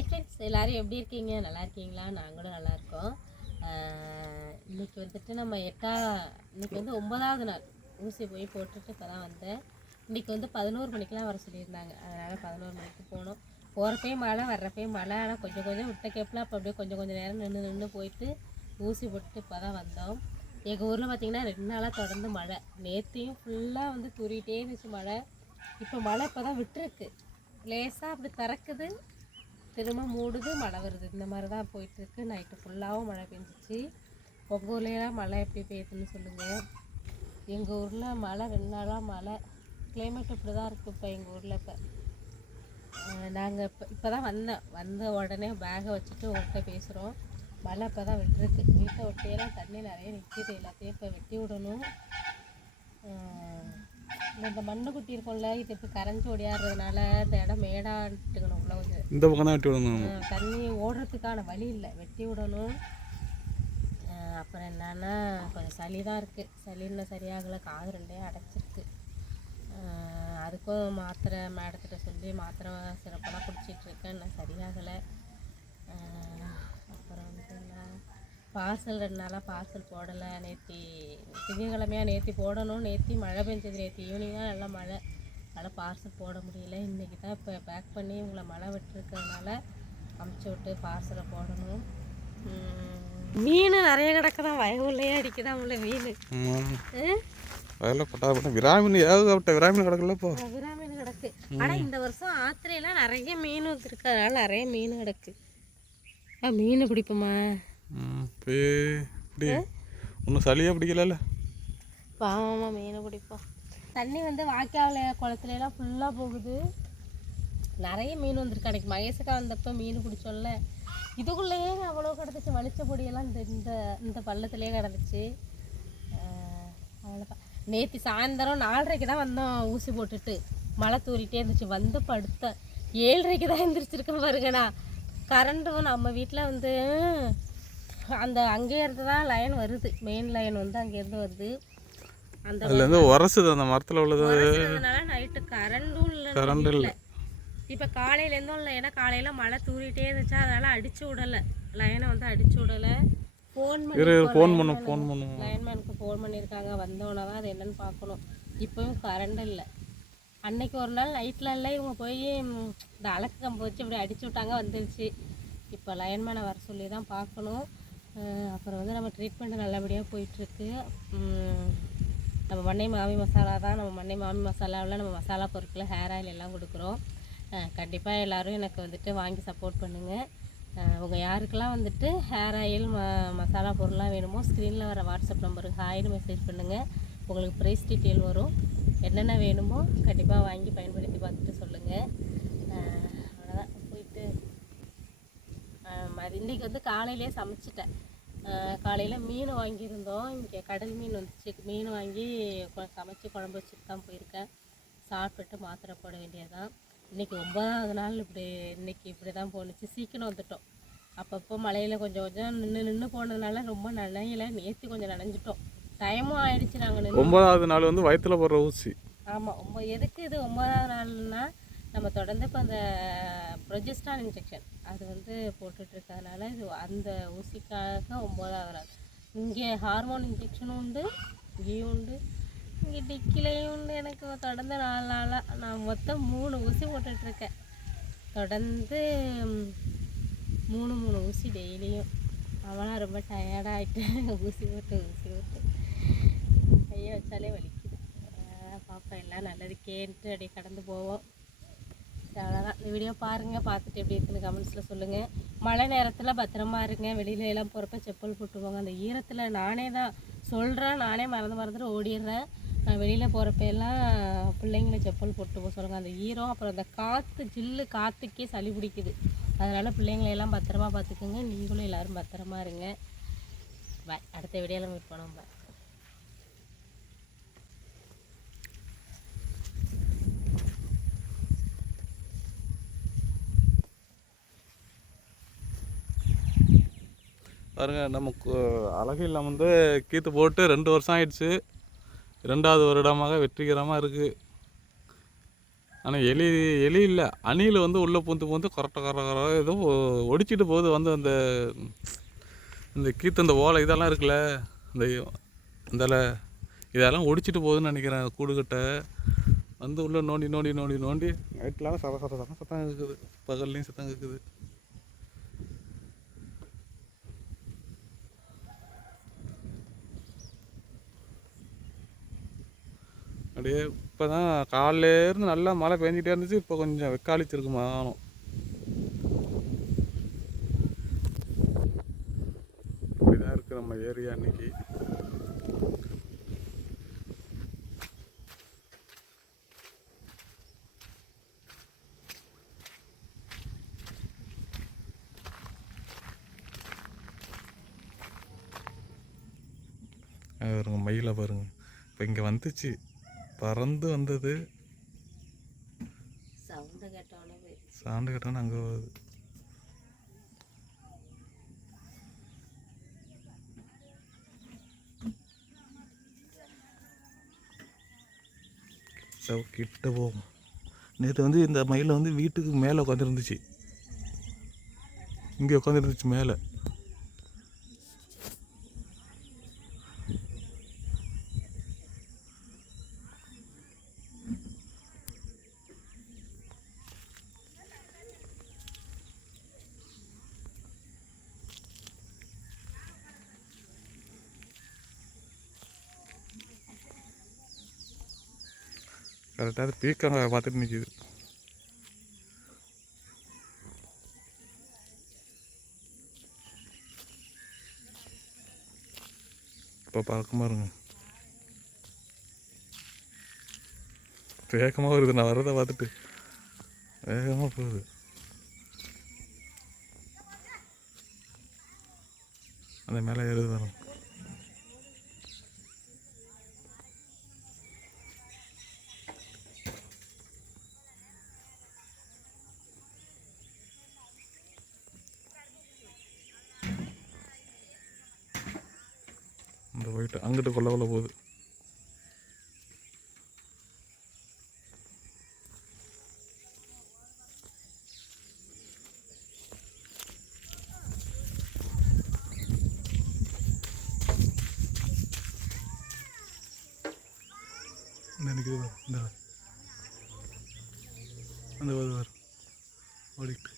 Hi friends எல்லோரும் எப்படி இருக்கீங்க? நல்லா இருக்கீங்களா? நாங்களும் நல்லா இருக்கோம். இன்னைக்கு வந்துட்டு நம்ம எட்டா இன்னைக்கு வந்து ஒன்பதாவது நாள். ஊசி போய் போட்டுட்டு இப்போ தான் வந்தேன். இன்னைக்கு வந்து பதினோரு மணிக்கெலாம் வர சொல்லியிருந்தாங்க. அதனால் பதினோரு மணிக்கு போனோம். போகிறப்பையும் மழை வர்றப்பையும் மழை. ஆனால் கொஞ்சம் கொஞ்சம் விட்ட கேப்பில் அப்போ அப்படியே கொஞ்சம் கொஞ்சம் நேரம் நின்று நின்று போயிட்டு ஊசி போட்டுட்டு இப்போ தான் வந்தோம். எங்கள் ஊரில் பார்த்திங்கன்னா ரெண்டு நாளாக தொடர்ந்து மழை. நேற்றையும் ஃபுல்லாக வந்து தூரிட்டே இருந்துச்சு மழை. இப்போ மழை இப்போ தான் விட்டுருக்கு. லேசாக அப்படி திறக்குது திரும்ப மூடுது மழை வருது. இந்த மாதிரி தான் போயிட்டுருக்கு. நைட்டு ஃபுல்லாகவும் மழை பெஞ்சிச்சு. உங்கள் ஊர்லேயெல்லாம் மழை எப்படி பெய்யுதுன்னு சொல்லுங்கள் எங்கள் ஊரில் மழை ரெண்டு நாளாக மழை. கிளைமேட் இப்படி தான் இருக்குது இப்போ எங்கள் ஊரில் இப்போ. நாங்கள் இப்போ இப்போ தான் வந்தேன் வந்த உடனே பேகை வச்சுட்டு உங்கள்கிட்ட பேசுகிறோம் மழை இப்போ தான் விட்டுருக்கு. வீட்டை ஒட்டியெல்லாம் தண்ணி நிறைய நிற்கிது எல்லாத்தையும் இப்போ வெட்டி விடணும். இந்த மண்ணு குட்டி இருக்கும்ல இது இப்போ கரைஞ்சி ஒடியாடுறதுனால இந்த இடம் மேடாட்டுக்கணும் உள்ள கொஞ்சம் இந்த பக்கம் தான் வெட்டி விடணும். தண்ணி ஓடுறதுக்கான வழி இல்லை. வெட்டி விடணும். அப்புறம் என்னன்னா கொஞ்சம் சளி தான் இருக்குது சளி இன்னும் சரியாகலை. காது ரெண்டையும் அடைச்சிருக்கு. அதுக்கும் மாத்திரை மேடத்திட்ட சொல்லி மாத்திரை சிறப்பெல்லாம் குடிச்சிட்ருக்கேன் இன்னும் சரியாகலை ஆஹ் அப்புறம் வந்து என்ன பார்சல் ரெண்டு நாளாக பார்சல் போடலை. நேற்று திங்கக்கிழமையாக நேற்று போடணும். நேற்று மழை பெஞ்சது நேற்று ஈவினிங்காக நல்லா மழை. அதனால் பார்சல் போட முடியல. இன்றைக்கி தான் இப்போ பேக் பண்ணி உங்களை மழை விட்டுருக்கறதுனால அமுச்சு விட்டு பார்சலை போடணும். மீன் நிறைய கிடக்குதான். வயவுலையே அடிக்குதான் உள்ள மீன்? வயலில் பட்டா விராமின் ஏகப்பட்ட விராமின் கிடக்குல்ல இப்போ? விரா மீன் கிடக்கு. ஆனால் இந்த வருஷம் ஆத்திரையெல்லாம் நிறைய மீன் வந்துருக்கு. அதனால நிறைய மீன் கிடக்கு. ஆ மீன் பிடிப்போமா? இப்படி. ஒன்றும் சளியாக பிடிக்கல பாவமா மீன் பிடிப்போம் தண்ணி வந்து வாய்க்கால் குளத்துல எல்லாம் ஃபுல்லாக போகுது. நிறைய மீன் வந்திருக்கு. அன்றைக்கி மகேசக்கா வந்தப்போ மீன் பிடிச்சோம்ல இதுக்குள்ளேயே அவ்வளோ கிடந்துச்சு. வலிச்ச பொடியெல்லாம் இந்த இந்த இந்த பள்ளத்துலேயே கிடந்துச்சு. அவ்வளோதான் நேற்று சாயந்தரம் நாலரைக்கு தான் வந்தோம் ஊசி போட்டுட்டு. மழை தூரிட்டே இருந்துச்சு. வந்து படுத்தேன். ஏழரைக்கு தான் எந்திரிச்சிருக்கேன் பாருங்கண்ணா. கரண்ட்டும் நம்ம வீட்டில் வந்து அந்த அங்கேயே இருந்து தான் லைன் வருது. மெயின் லைன் வந்து அங்கேருந்து வருது. அந்த அதுலேருந்து உரசுது அந்த மரத்தில் உள்ளது. நைட்டு கரண்டும் இல்லை கரண்ட் இல்லை. இப்போ காலையிலேருந்தும் இல்லை ஏன்னா காலையில் மழை தூரிட்டே இருந்துச்சா. அதனால் அடிச்சு விடலை. லைனை வந்து அடிச்சு விடலை. ஃபோன் பண்ணி ஃபோன் பண்ணும் ஃபோன் பண்ணும் லைன்மேனுக்கு ஃபோன் பண்ணியிருக்காங்க வந்தோடனே தான் அது என்னன்னு பார்க்கணும். இப்போவும் கரண்ட் இல்லை. அன்னைக்கு ஒரு நாள் நைட்டில் இல்லை இவங்க போய் இந்த அலக்கு கம்பு வச்சு இப்படி அடிச்சு விட்டாங்க வந்துருச்சு. இப்போ லைன்மேனை வர சொல்லி தான் பார்க்கணும். அப்புறம் வந்து நம்ம ட்ரீட்மெண்ட் நல்லபடியாக போயிட்டுருக்கு. நம்ம மண்ணை மாமி மசாலா தான். நம்ம மண்ணை மாமி மசாலாவில் நம்ம மசாலா பொருட்கள் ஹேர் ஆயில் எல்லாம் கொடுக்குறோம். கண்டிப்பாக எல்லோரும் எனக்கு வந்துட்டு வாங்கி சப்போர்ட் பண்ணுங்கள் உங்கள் யாருக்கெல்லாம் வந்துட்டு ஹேர் ஆயில் ம மசாலா பொருள்லாம் வேணுமோ ஸ்க்ரீனில் வர வாட்ஸ்அப் நம்பருக்கு ஹாய்னு மெசேஜ் பண்ணுங்கள் உங்களுக்கு ப்ரைஸ் டீட்டெயில் வரும். என்னென்ன வேணுமோ கண்டிப்பாக வாங்கி பயன்படுத்தி பார்த்துட்டு சொல்லுங்கள் அவ்வளோதான் போயிட்டு இன்றைக்கி வந்து காலையிலே சமைச்சிட்டேன். காலையில் மீன் வாங்கியிருந்தோம். இங்கே கடல் மீன் வந்துச்சு. மீன் வாங்கி சமைச்சு குழம்பு வச்சுட்டு தான் போயிருக்கேன். சாப்பிட்டுட்டு மாத்திரை போட வேண்டியதுதான். இன்னைக்கு ஒன்பதாவது நாள் இப்படி இன்னைக்கு இப்படி தான் போணுச்சு. சீக்கிரம் வந்துட்டோம். அப்பப்போ மழையில் கொஞ்சம் கொஞ்சம் நின்று நின்று போனதுனால ரொம்ப நனையில. நேற்று கொஞ்சம் நனைஞ்சிட்டோம். டைமும் ஆயிடுச்சு நாங்கள் ஒன்பதாவது நாள் வந்து வயிற்றுல போடுற ஊசி. ஆமாம் எதுக்கு இது ஒன்பதாவது நாள்னா நம்ம தொடர்ந்து இப்போ அந்த ப்ரொஜெஸ்டான் இன்ஜெக்ஷன் அது வந்து போட்டுட்ருக்கறதுனால இது அந்த ஊசிக்காக ஒம்போதாவது நாள். இங்கே ஹார்மோன் இன்ஜெக்ஷனும் உண்டு இங்கேயும் உண்டு இங்கே டிக்கிலையும் உண்டு. எனக்கு தொடர்ந்து நாலு நாளாக நான் மொத்தம் மூணு ஊசி போட்டுட்ருக்கேன். தொடர்ந்து மூணு மூணு ஊசி டெய்லியும். அவனா ரொம்ப டயர்டாகிட்டேன் ஊசி போட்டு ஊசி போட்டு. கையை வச்சாலே வலிக்குது. பாப்பா பார்ப்போம் எல்லாம் நல்லது கேட்டு அப்படியே கடந்து போவோம். அவ்வளோதான் இந்த வீடியோ பாருங்கள் பார்த்துட்டு எப்படி இருக்குன்னு கமெண்ட்ஸில் சொல்லுங்கள் மழை நேரத்தில் பத்திரமா இருங்க. வெளியில எல்லாம் போகிறப்ப செப்பல் போட்டு போங்க அந்த ஈரத்தில் நானே தான் சொல்கிறேன் நானே மறந்து மறந்துட்டு ஓடிடுறேன். நான் வெளியில் போகிறப்ப எல்லாம் பிள்ளைங்களை செப்பல் போட்டு போக சொல்லுங்கள் அந்த ஈரம் அப்புறம் அந்த காற்று ஜில்லு காற்றுக்கே சளி பிடிக்குது. அதனால் பிள்ளைங்களை எல்லாம் பத்திரமா பார்த்துக்குங்க. நீங்களும் எல்லோரும் பத்திரமா இருங்க. பாய் அடுத்த வீடியோவில் மீட் பண்ணோம் பாய் பாருங்கள் நமக்கு அழகில் வந்து கீத்து போட்டு ரெண்டு வருஷம் ஆயிடுச்சு. ரெண்டாவது வருடமாக வெற்றிகரமாக இருக்குது ஆனால் எலி எலி இல்லை அணியில் வந்து உள்ளே பூந்து பூந்து கொரட்ட கொர கொர ஏதோ ஒடிச்சிட்டு போகுது வந்து அந்த இந்த கீத்து இந்த ஓலை இதெல்லாம் இருக்குல்ல இந்த இந்தால இதெல்லாம் ஒடிச்சிட்டு போகுதுன்னு நினைக்கிறேன் கூடுகட்டை. வந்து உள்ளே நோண்டி நோண்டி நோண்டி நோண்டி நைட்லாம் சத சத சத்தம் சத்தம் இருக்குது பகல்லையும் சத்தம் இருக்குது அப்படியே இப்போ தான் காலையிலேருந்து நல்லா மழை பெஞ்சிக்கிட்டே இருந்துச்சு இப்போ கொஞ்சம் வெக்காளிச்சிருக்கு மானம். இப்படிதான் இருக்குது நம்ம ஏரியா இன்னைக்கு. பாருங்க மயிலை பாருங்க. இப்போ இங்கே வந்துச்சு. பறந்து வந்தது. சவுண்டு கேட்டோடனே போய். சாண்டு கட்டான அங்கே வருது. கிட்ட போகும் நேற்று வந்து இந்த மயில் வந்து வீட்டுக்கு மேலே உட்காந்துருந்துச்சு இங்கே உட்காந்துருந்துச்சு மேலே. கரெக்டாக பீக்கங்க பார்த்துட்டு நிற்கிது இப்போ பழக்கமாக இருங்க. வேகமாக வருது நான் வர்றதை பார்த்துட்டு. வேகமாக போகுது. அந்த மேலே எழுது வரும் அந்த போயிட்டு அங்கிட்டு கொல்ல கொல்ல போகுது. இந்த இந்த அந்த வருவார் ஓடிட்டு.